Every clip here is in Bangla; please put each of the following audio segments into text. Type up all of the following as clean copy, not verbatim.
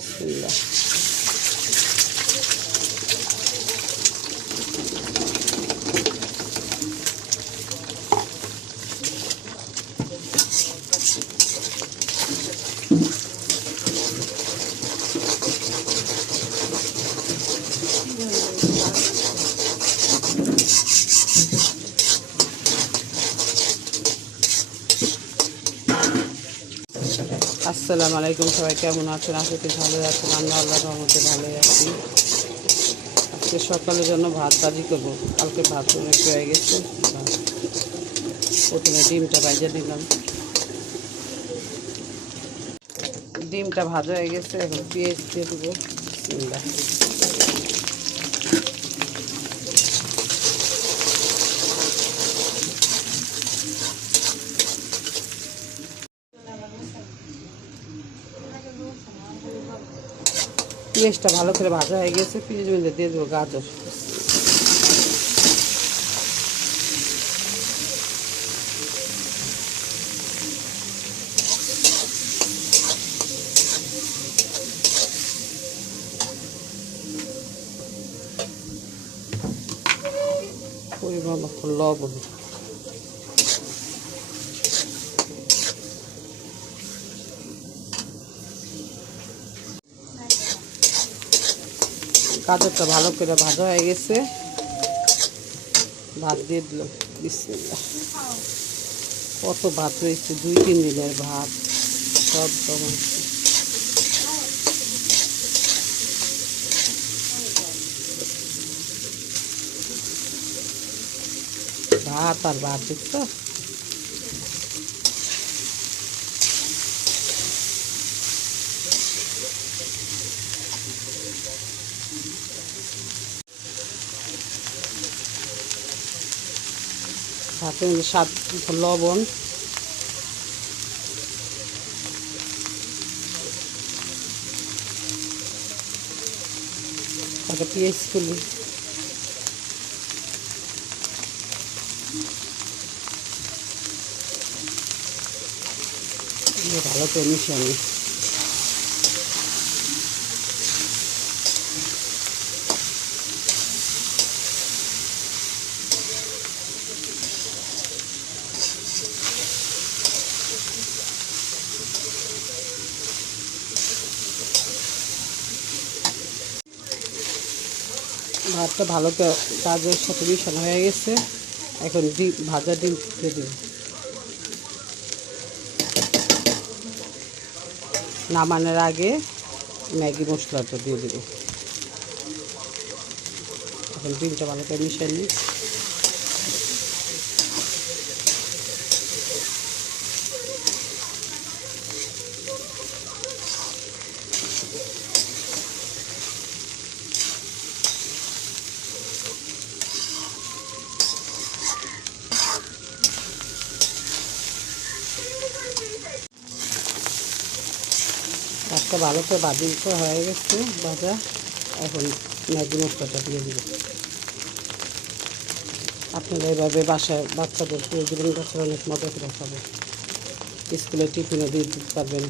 বিসমিল্লাহ। আসসালামু আলাইকুম, সবাই কেমন আছেন? আশা করি ভালো আছেন। আমরা আল্লাহর রহমতে ভালোই আছি। আজকে সকালের জন্য ভাত ভাজি করবো। কালকে ভাত অনেক হয়ে গেছে। প্রথমে ডিমটা ভাজা দিলাম। ডিমটা ভাজা হয়ে গেছে, এখন পেঁয়াজ দিয়ে দেবো। বিসমিল্লাহ। পেঁয়াজটা ভালো করে ভাজা হয়ে গেছে, পেঁয়াজের মধ্যে দিয়ে দেবো গাজর। পরিমাণ মতো লবণ। গাজরটা ভালো করে ভাজা হয়ে গেছে, ভাত দিয়ে দিলাম। বিসমিল্লাহ। কত ভাত রয়েছে, 2-3 দিনের ভাত সব জমাচ্ছে। ভাত আর ভাত দেখছো। ভাতের মধ্যে স্বাদ লবণ, তারপরে পেঁয়াজ কুলি, ভালো করে মিশিয়ে নিই। ভাতটা ভালো করে গাজরের সাথে মিশানো হয়ে গেছে, এখন ডিম ভাজা ডিম দিয়ে দিই। নামানোর আগে ম্যাগি মশলাটা দিয়ে দেব। এখন ডিমটা ভালো করে মিশিয়ে নিই। ভাতটা ভালো করে ভাজিতে হয়ে গেছে ভাজা, এখন ম্যাগি মশলাটা দিয়ে দিব। আপনারা এভাবে বাসায় বাচ্চাদের দিয়ে দিবেন, বাচ্চারা অনেক মজা করে খাবে। স্কুলে টিফিনে দিয়ে দিতে পারবেন।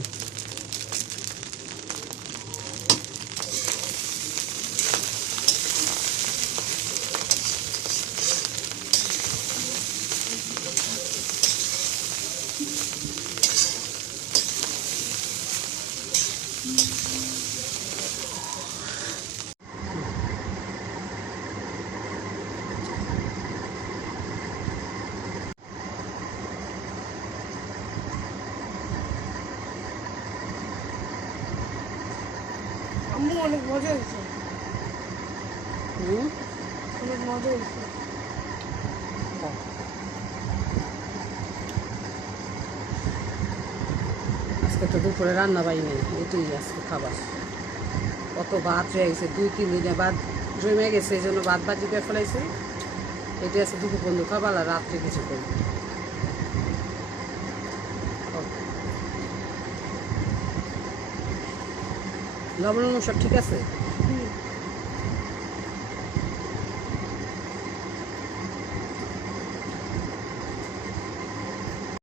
অনেক মজা হয়েছে, অনেক মজা হয়েছে। আজকে তো দুপুরে রান্না বাই নেই, এটাই আজকে খাবার। কত ভাত রয়ে গেছে, 2-3 দিনে ভাত জমে গেছে, এই জন্য ভাত ভাজি করে ফেলাইছে। এটি আছে দুপুর বন্ধু খাবার, আর রাত্রে কিছু করবো। লবণ সব ঠিক আছে।